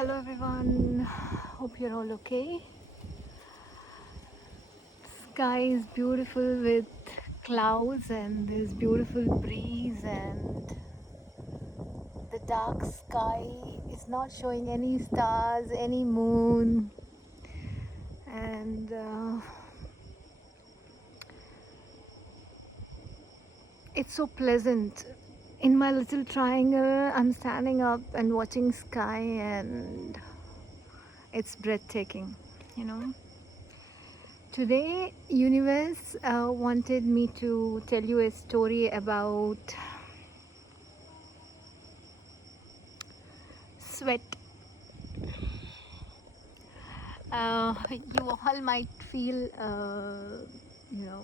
Hello everyone, hope you're all okay. Sky is beautiful with clouds and there's beautiful breeze, and the dark sky is not showing any stars, any moon, and it's so pleasant. In my little triangle, I'm standing up and watching sky, and it's breathtaking, you know. Today, universe wanted me to tell you a story about sweat. You all might feel, you know,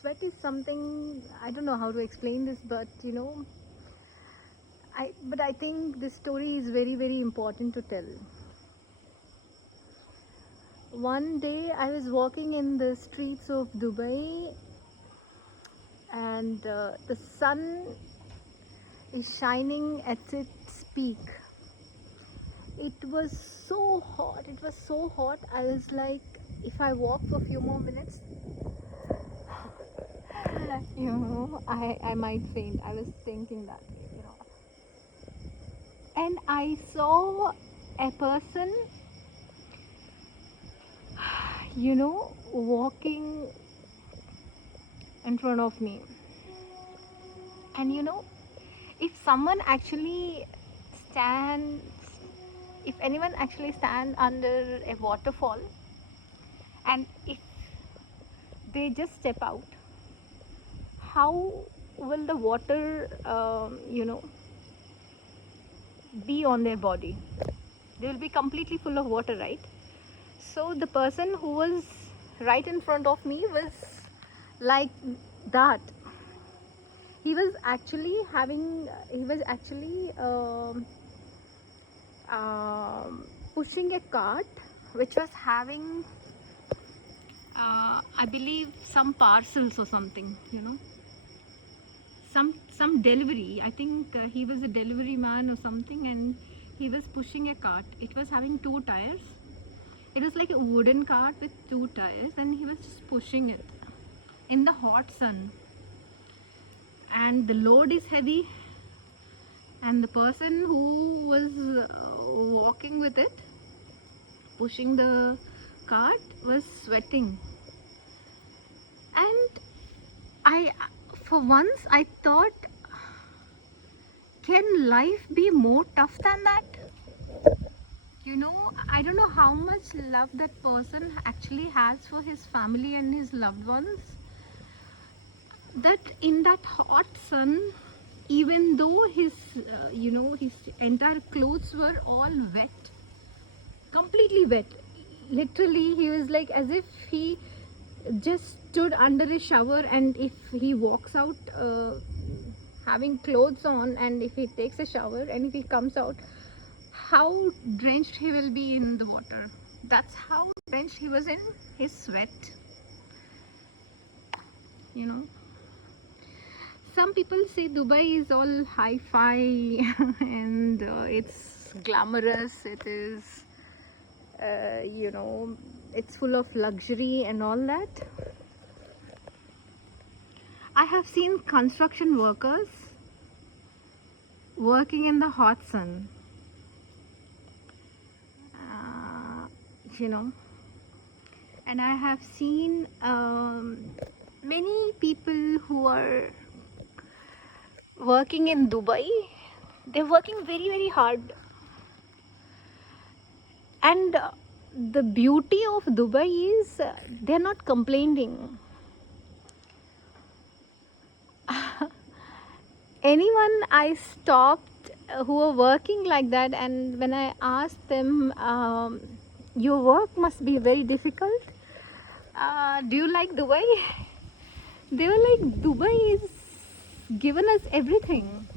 sweat is something, I don't know how to explain this, but you know, I think this story is very, very important to tell. One day I was walking in the streets of Dubai, and the sun is shining at its peak. It was so hot, it was so hot. I was like, if I walk for a few more minutes, you know, I might faint. I was thinking that, you know. And I saw a person, you know, walking in front of me. And you know, if someone actually stands, if anyone actually stand under a waterfall, and if they just step out, how will the water, you know, be on their body? They will be completely full of water, right? So the person who was right in front of me was like that. He was actually pushing a cart which was having, I believe, some parcels or something, you know, some delivery. I think he was a delivery man or something, and he was pushing a cart. It was having two tires. It was like a wooden cart with two tires, and he was just pushing it in the hot sun. And the load is heavy, and the person who was walking with it, pushing the cart, was sweating. And for once I thought, can life be more tough than that? You know, I don't know how much love that person actually has for his family and his loved ones, that in that hot sun, even though his you know, his entire clothes were all wet, completely wet, literally he was like as if he just stood under a shower, and if he walks out having clothes on, and if he takes a shower, and if he comes out, how drenched he will be in the water. That's how drenched he was in his sweat, you know. Some people say Dubai is all hi-fi and it's glamorous, it is you know, it's full of luxury and all that. I have seen construction workers working in the hot sun, you know, and I have seen many people who are working in Dubai. They're working very, very hard, and the beauty of Dubai is they're not complaining. Anyone I stopped who were working like that, and when I asked them, your work must be very difficult, do you like Dubai? They were like, Dubai is given us everything.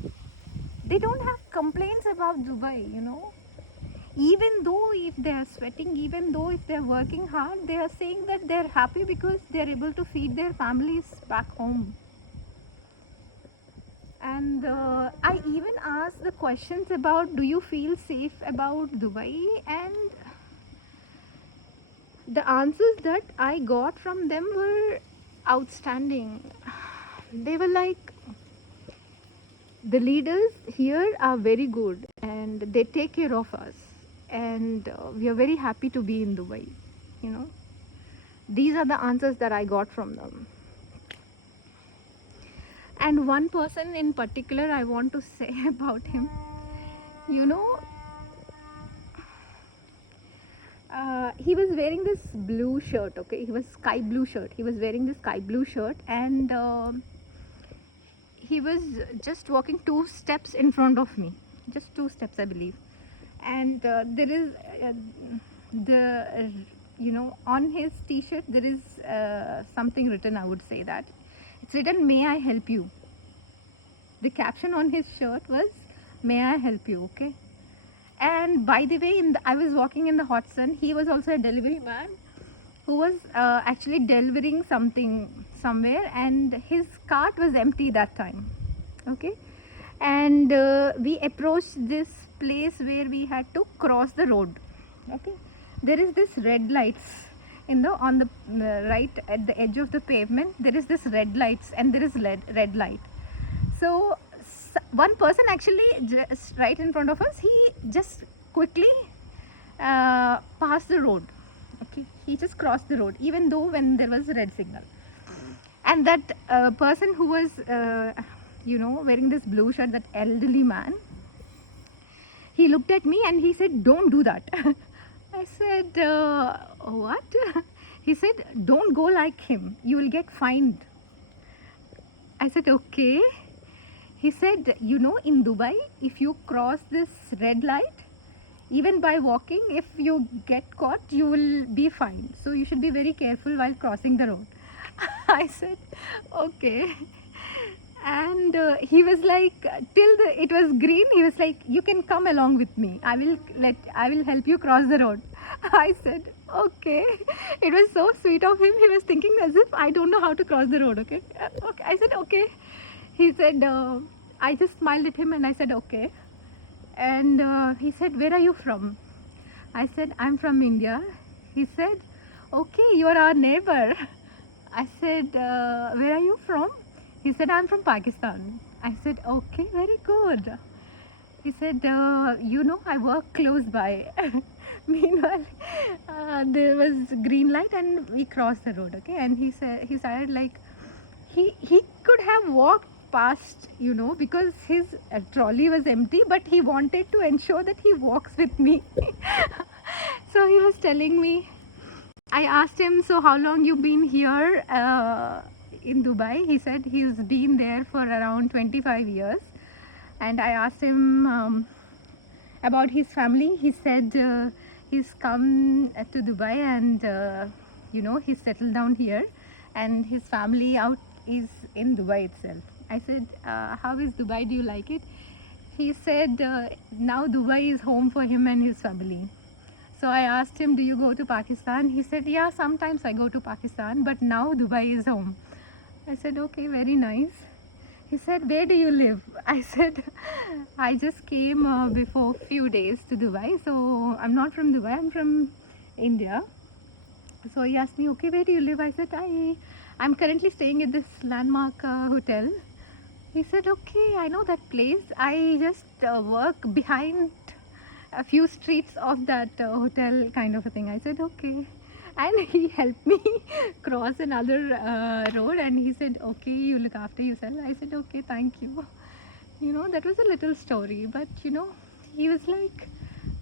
They don't have complaints about Dubai, you know. Even though if they are sweating, even though if they are working hard, they are saying that they are happy because they are able to feed their families back home. And I even asked the questions about, do you feel safe about Dubai? And the answers that I got from them were outstanding. They were like, the leaders here are very good and they take care of us, and we are very happy to be in Dubai. You know, these are the answers that I got from them. And one person in particular I want to say about him, you know, he was wearing this blue shirt. Okay, he was sky blue shirt. He was wearing this sky blue shirt, and he was just walking 2 steps in front of me, just 2 steps, I believe. And there is the you know, on his t-shirt there is something written. I would say that it's written, "May I help you?" The caption on his shirt was, "May I help you?" Okay. And by the way, I was walking in the hot sun. He was also a delivery man who was actually delivering something somewhere, and his cart was empty that time. Okay. And we approached this place where we had to cross the road. Okay. There is this red lights in the on the right at the edge of the pavement. There is this red lights, and there is red light. So one person actually just right in front of us, he just quickly passed the road. Okay, he just crossed the road even though when there was a red signal. And that person who was you know, wearing this blue shirt, that elderly man, he looked at me and he said, "Don't do that." I said, "What?" He said, "Don't go like him, you will get fined." I said, "Okay." He said, "You know, in Dubai, if you cross this red light, even by walking, if you get caught, you will be fined. So you should be very careful while crossing the road." I said, "Okay." And he was like, till it was green, he was like, "You can come along with me. I will help you cross the road." I said, "Okay." It was so sweet of him. He was thinking as if I don't know how to cross the road. Okay. Okay. I said, "Okay." He said, I just smiled at him and I said, "Okay." And he said, "Where are you from?" I said, "I'm from India." He said, "Okay, you are our neighbor." I said, "Where are you from?" He said, "I'm from Pakistan." I said, "Okay, very good." He said, "You know, I work close by." Meanwhile, there was green light and we crossed the road. Okay, and he started like, he could have walked past, you know, because his trolley was empty, but he wanted to ensure that he walks with me. So he was telling me, I asked him, "So how long you been here in Dubai?" He said he's been there for around 25 years. And I asked him about his family. He said he's come to Dubai and you know, he's settled down here, and his family out is in Dubai itself. I said, "How is Dubai? Do you like it?" He said now Dubai is home for him and his family. So I asked him, "Do you go to Pakistan?" He said, "Yeah, sometimes I go to Pakistan, but now Dubai is home." I said, "Okay, very nice." He said, "Where do you live?" I said, "I just came before few days to Dubai, so I'm not from Dubai, I'm from India." So he asked me, "Okay, where do you live?" I said, I'm currently staying at this landmark hotel." He said, "Okay, I know that place. I just work behind a few streets of that hotel," kind of a thing. I said, "Okay." And he helped me cross another road, and he said, "Okay, you look after yourself." I said, "Okay, thank you." You know, that was a little story, but you know, he was like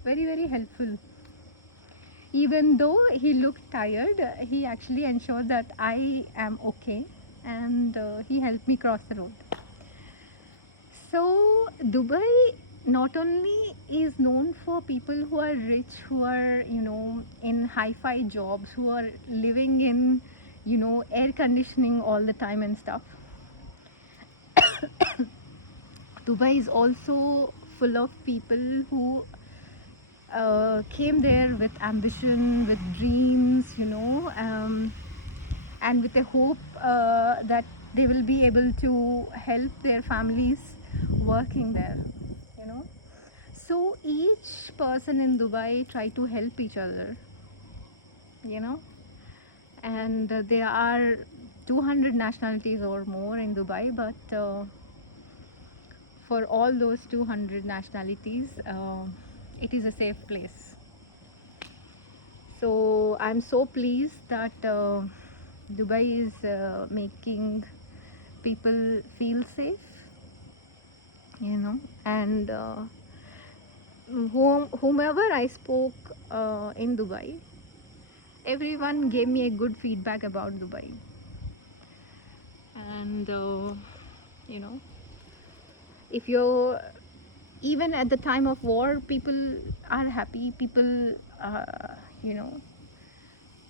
very, very helpful. Even though he looked tired, he actually ensured that I am okay, and he helped me cross the road. So Dubai not only is known for people who are rich, who are, you know, in hi-fi jobs, who are living in, you know, air conditioning all the time and stuff. Dubai is also full of people who came there with ambition, with dreams, you know, and with a hope that they will be able to help their families working there, you know. So each person in Dubai try to help each other, you know, and there are 200 nationalities or more in Dubai, but for all those 200 nationalities, it is a safe place. So I'm so pleased that Dubai is making people feel safe, you know, and whomever I spoke in Dubai, everyone gave me a good feedback about Dubai. And you know, if you're even at the time of war, people are happy, people you know,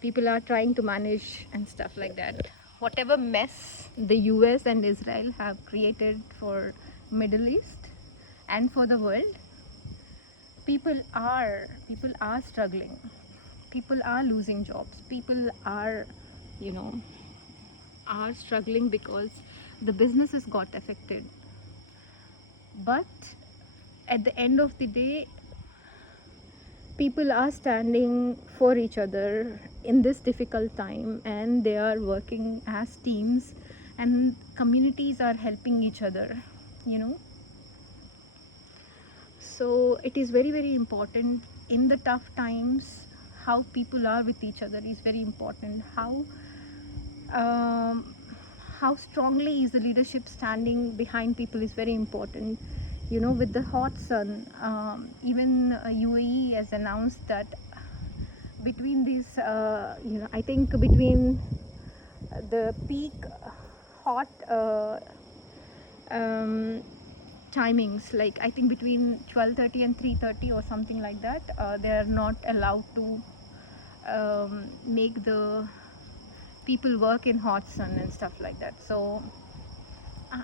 people are trying to manage and stuff like that. Whatever mess the US and Israel have created for Middle East and for the world, people are struggling, people are losing jobs, people are, you know, are struggling because the businesses got affected. But at the end of the day, people are standing for each other in this difficult time, and they are working as teams, and communities are helping each other, you know. So it is very, very important in the tough times. How people are with each other is very important. Um, how strongly is the leadership standing behind people is very important. You know, with the hot sun, even UAE has announced that between these, you know, I think between the peak hot um, timings, like I think between 12:30 and 3:30 or something like that, they are not allowed to make the people work in hot sun and stuff like that. So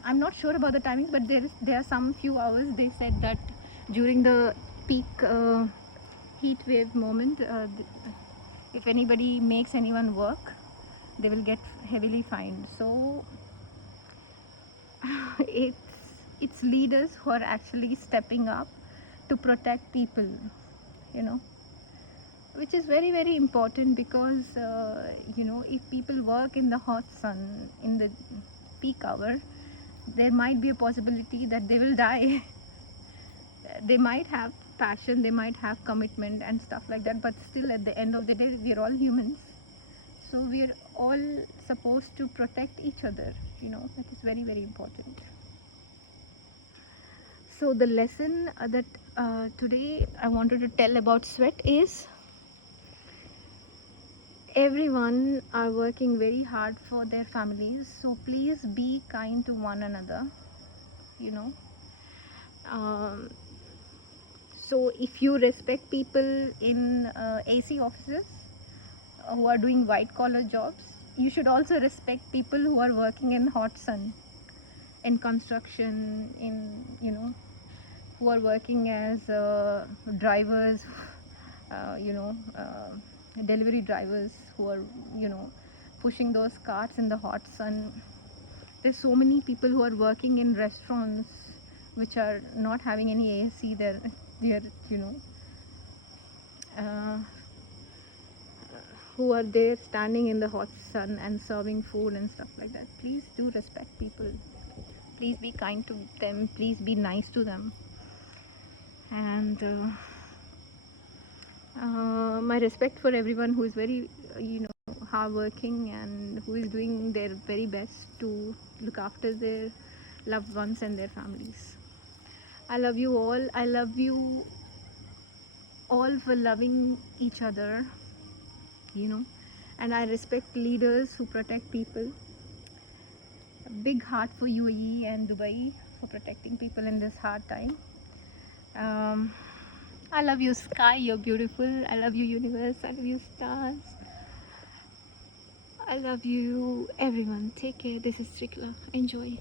I'm not sure about the timings, but there are some few hours they said that during the peak heat wave moment, if anybody makes anyone work, they will get heavily fined. So it's leaders who are actually stepping up to protect people, you know, which is very, very important, because you know, if people work in the hot sun in the peak hour, there might be a possibility that they will die. They might have passion, they might have commitment and stuff like that, but still at the end of the day, we're all humans, so we're all supposed to protect each other, you know. That is very, very important. So the lesson that today I wanted to tell about sweat is, everyone are working very hard for their families, so please be kind to one another, you know. um, so if you respect people in AC offices who are doing white collar jobs, you should also respect people who are working in hot sun, in construction, in, you know, who are working as drivers, you know, delivery drivers who are, you know, pushing those carts in the hot sun. There's so many people who are working in restaurants which are not having any AC. They're you know, uh, who are there standing in the hot sun and serving food and stuff like that. Please do respect people. Please be kind to them. Please be nice to them. And my respect for everyone who is very, you know, hardworking and who is doing their very best to look after their loved ones and their families. I love you all. I love you all for loving each other, you know, and I respect leaders who protect people. A big heart for UAE and Dubai for protecting people in this hard time. I love you, sky. You're beautiful. I love you, universe. I love you, stars. I love you, everyone. Take care. This is Trikla. Enjoy.